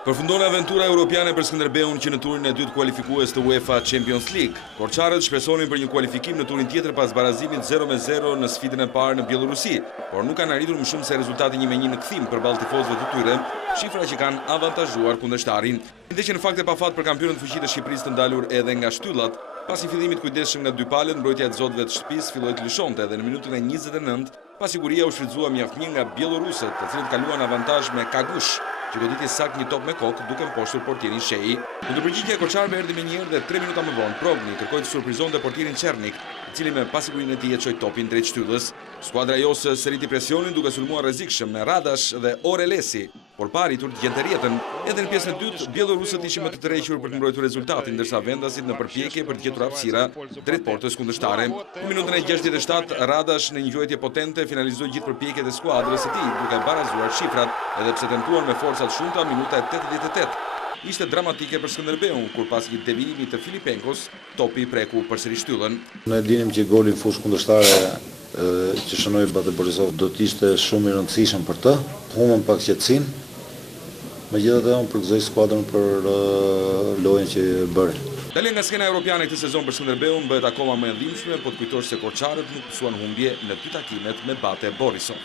Përfundon aventura europiane për Skënderbeun që në turin e dytë kualifikues të UEFA Champions League. Korçarët shpresonin për një kualifikim në turin tjetër pas barazimit 0-0 në sfidën e parë në Bielorusi, por nuk kanë arritur më shumë se rezultati 1-1 në kthim përballë tifozëve të tyre, shifra që kanë avantazhuar kundërshtarin. Ndeshje në fakt e pafat për kampionët e fuqisë të Shqipërisë të ndalur edhe nga shtyllat. Pasi fillimit kujdesshëm nga dy palët, mbrojtja e zotëve të shtëpisë filloi të lëshonte dhe në minutën e 29 pasiguria u shfrytëzua mjaft mirë nga bielorusët, të cilët kaluan avantazh me Kagush, që goditi sakt një top me kokë duke mposhtur portierin Shehi. Kundërpërgjigja e korçarëve erdhi me njëherë dhe 3 minuta më vonë Progni kërkoi të surprizonte portierin Çernik, i cili me pasigurinë e tij e çoi topin drejt shtyllës. Skuadra jose sëriti presionin duke sulmuar rrezikshëm me Radash dhe Orelesi, por pa arritur të gjente rrjetën. Edhe në pjesën e dytë, bielorusët ishin më të tërhequr për të mbrojtur rezultatin, ndërsa vendasit në përpjekje për të gjetur hapësira drejt portës kundërshtare. Në minutën e 67, Radash në një gjuajtje potente finalizoi gjithë përpjekjet e skuadrës së tij, duke barazuar shifrat, edhe pse tentuan me forca të shumta minuta e 88. Ishte dramatike për Skënderbeun, kur pas një devijimi të Filipenkos, topi preku përsëri shtyllën. Ne dinim që goli në fushë kundërshtare që shënoi Bate Borisov do të ishte shumë i rëndësishëm për të. Humëm pak qetësinë. Megjithatë, unë përgëzoj skuadrën për lojën që bëri. Dalja nga skena europiane këtë sezon për Skënderbeun bëhet akoma më e dhimbshme, po të kujtosh se korçarët nuk mësuan humbje në dy takimet me Bate Borisov.